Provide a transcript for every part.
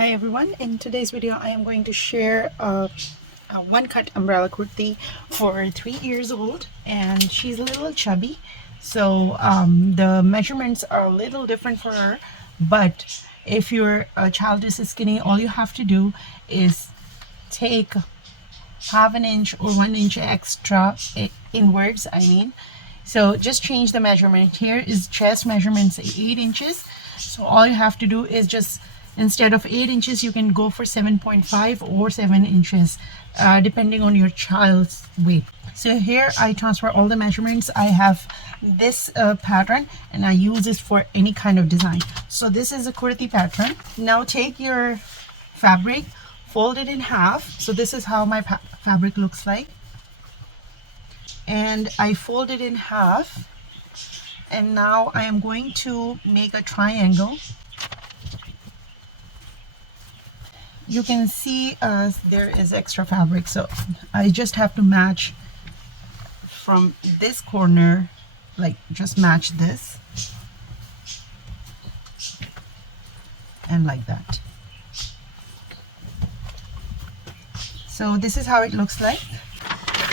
Hi everyone, in today's video I am going to share a one cut umbrella kurti for 3 years old, and she's a little chubby, so the measurements are a little different for her. But if your child is skinny, all you have to do is take half an inch or 1 inch extra inwards, so just change the measurement. Here is chest measurements 8 inches, so all you have to do is just, instead of 8 inches, you can go for 7.5 or 7 inches, depending on your child's weight. So here I transfer all the measurements. I have this pattern and I use this for any kind of design. So this is a kurti pattern. Now take your fabric, fold it in half. So this is how my fabric looks like. And I fold it in half. And now I am going to make a triangle. You can see there is extra fabric, so I just have to match from this corner, like just match this and like that. So this is how it looks like.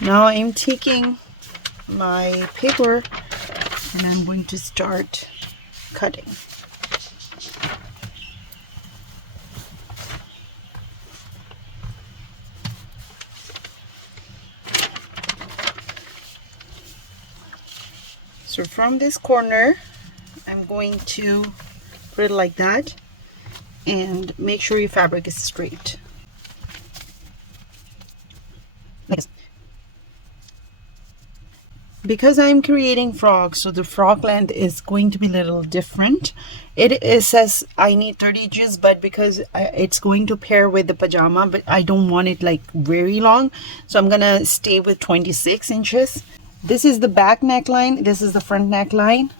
Now I'm taking my paper and I'm going to start cutting. So from this corner, I'm going to put it like that and make sure your fabric is straight. Like this. Because I'm creating frocks, so the frock length is going to be a little different. It says I need 30 inches, but because it's going to pair with the pajama, but I don't want it like very long, so I'm gonna stay with 26 inches. This is the back neckline, this is the front neckline.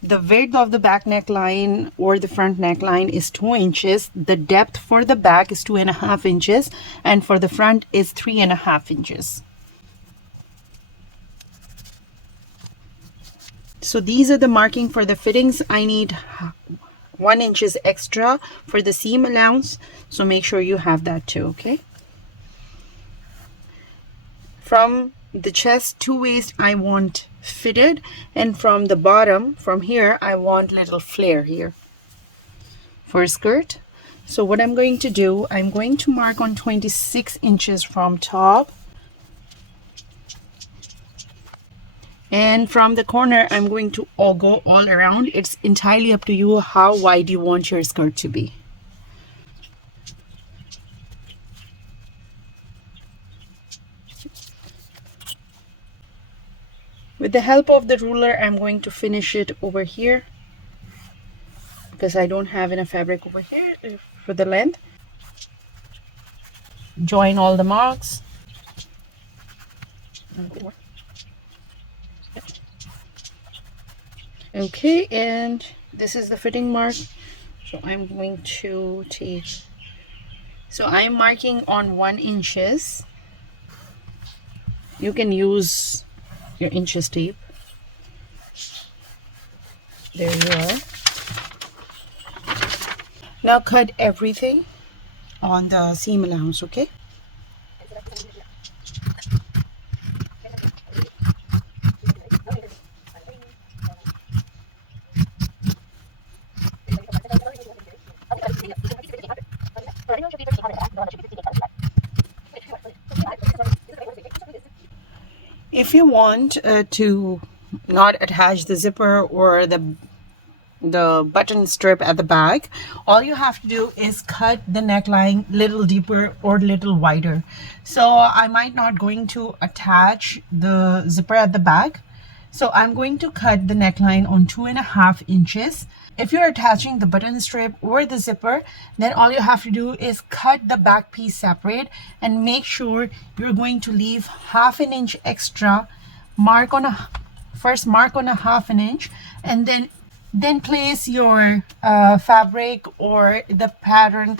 The width of the back neckline or the front neckline is 2 inches. The depth for the back is 2.5 inches, and for the front is 3.5 inches. So these are the marking for the fittings. I need 1 inches extra for the seam allowance, so make sure you have that too, okay? From the chest to waist I want fitted, and from the bottom, from here, I want little flare here for a skirt. So what I'm going to do, I'm going to mark on 26 inches from top, and from the corner I'm going to go all around. It's entirely up to you how wide you want your skirt to be. With the help of the ruler, I'm going to finish it over here because I don't have enough fabric over here for the length. Join all the marks. Okay, and this is the fitting mark. So I'm going to take, so I'm marking on 1 inches. You can use your inches tape. There you are. Now cut everything on the seam allowance, okay? If you want to not attach the zipper or the button strip at the back, all you have to do is cut the neckline little deeper or little wider. So I might not going to attach the zipper at the back, so I'm going to cut the neckline on 2.5 inches. If you're attaching the button strip or the zipper, then all you have to do is cut the back piece separate and make sure you're going to leave half an inch extra. First mark on a half an inch, and then place your fabric or the pattern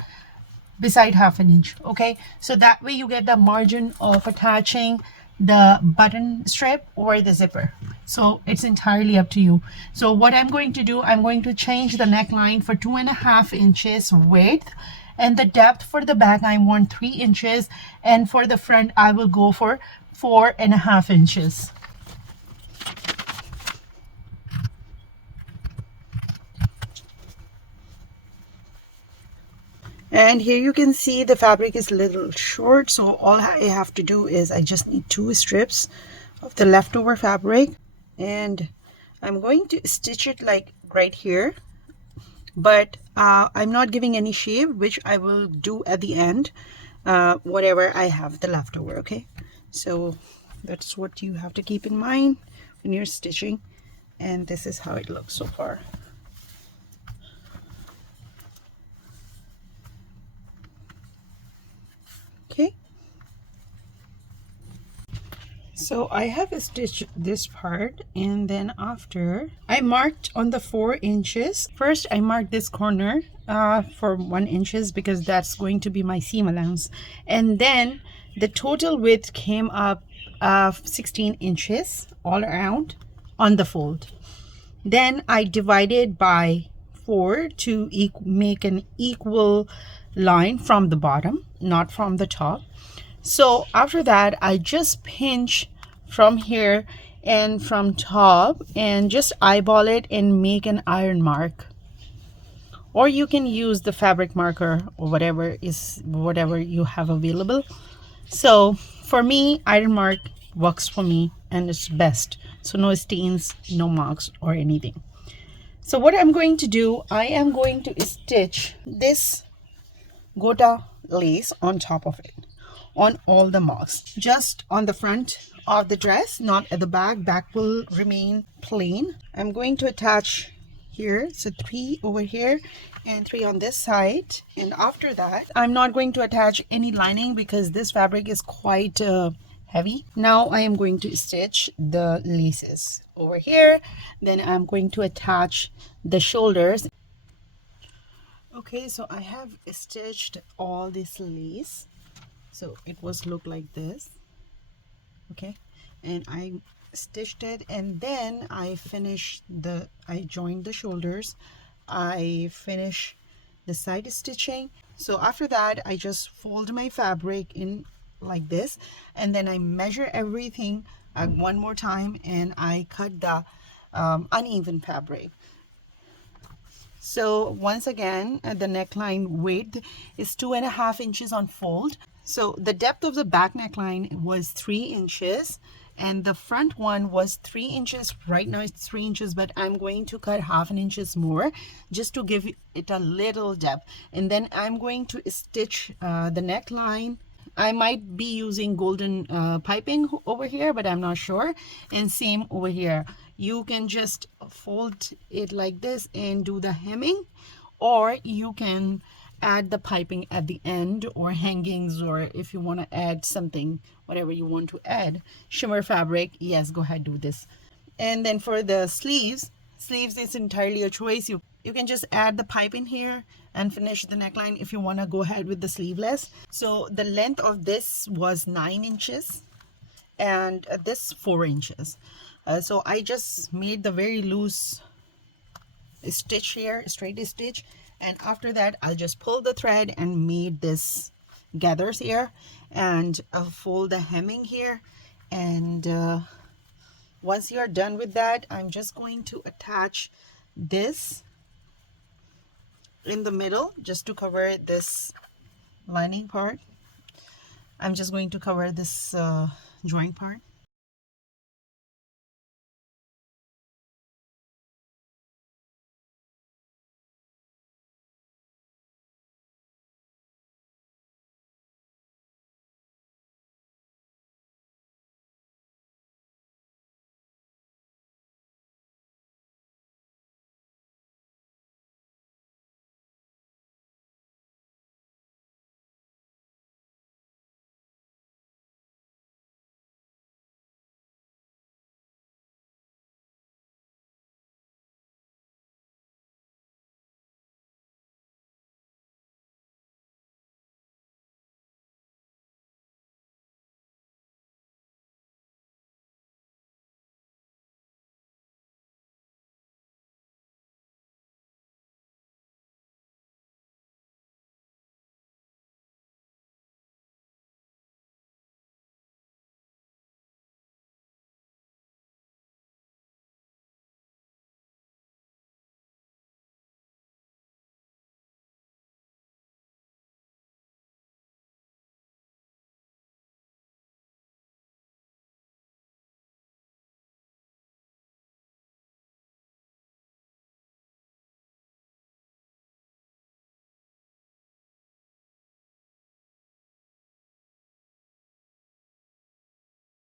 beside half an inch, okay? So that way you get the margin of attaching the button strip or the zipper. So it's entirely up to you. So what I'm going to do, I'm going to change the neckline for 2.5 inches width, and the depth for the back I want 3 inches, and for the front I will go for 4.5 inches. And here you can see the fabric is a little short, so all I have to do is I just need 2 strips of the leftover fabric, and I'm going to stitch it like right here, but I'm not giving any shape, which I will do at the end, whatever I have the leftover. Okay, so that's what you have to keep in mind when you're stitching, and this is how it looks so far. Okay, so I have stitched this part, and then after I marked on the 4 inches. First I marked this corner for 1 inches because that's going to be my seam allowance, and then the total width came up 16 inches all around on the fold. Then I divided by 4 to make an equal line from the bottom, not from the top. So after that, I just pinch from here and from top and just eyeball it and make an iron mark. Or you can use the fabric marker or whatever you have available. So for me, iron mark works for me and it's best. So no stains, no marks or anything. So what I'm going to do, I am going to stitch this gota lace on top of it, on all the marks, just on the front of the dress, not at the back. Back will remain plain. I'm going to attach here, so 3 over here and 3 on this side, and after that I'm not going to attach any lining because this fabric is quite heavy. Now I am going to stitch the laces over here, then I'm going to attach the shoulders. Okay, so I have stitched all this lace, so it was look like this. Okay, and I stitched it, and then I joined the shoulders, I finish the side stitching. So after that I just fold my fabric in like this, and then I measure everything one more time, and I cut the uneven fabric. So once again, the neckline width is 2.5 inches on fold. So the depth of the back neckline was 3 inches, and the front one was 3 inches. Right now it's 3 inches, but I'm going to cut 0.5 inches more just to give it a little depth. And then I'm going to stitch the neckline. I might be using golden piping over here, but I'm not sure. And same over here. You can just fold it like this and do the hemming, or you can add the piping at the end, or hangings, or if you want to add something, whatever you want to add, shimmer fabric, yes, go ahead, do this. And then for the sleeves it's entirely a choice. You can just add the pipe in here and finish the neckline if you want to go ahead with the sleeveless. So the length of this was 9 inches and this 4 inches. So I just made the very loose stitch here, straight stitch, and after that I'll just pull the thread and made this gathers here, and I'll fold the hemming here. And once you're done with that, I'm just going to attach this in the middle just to cover this lining part. I'm just going to cover this joint part.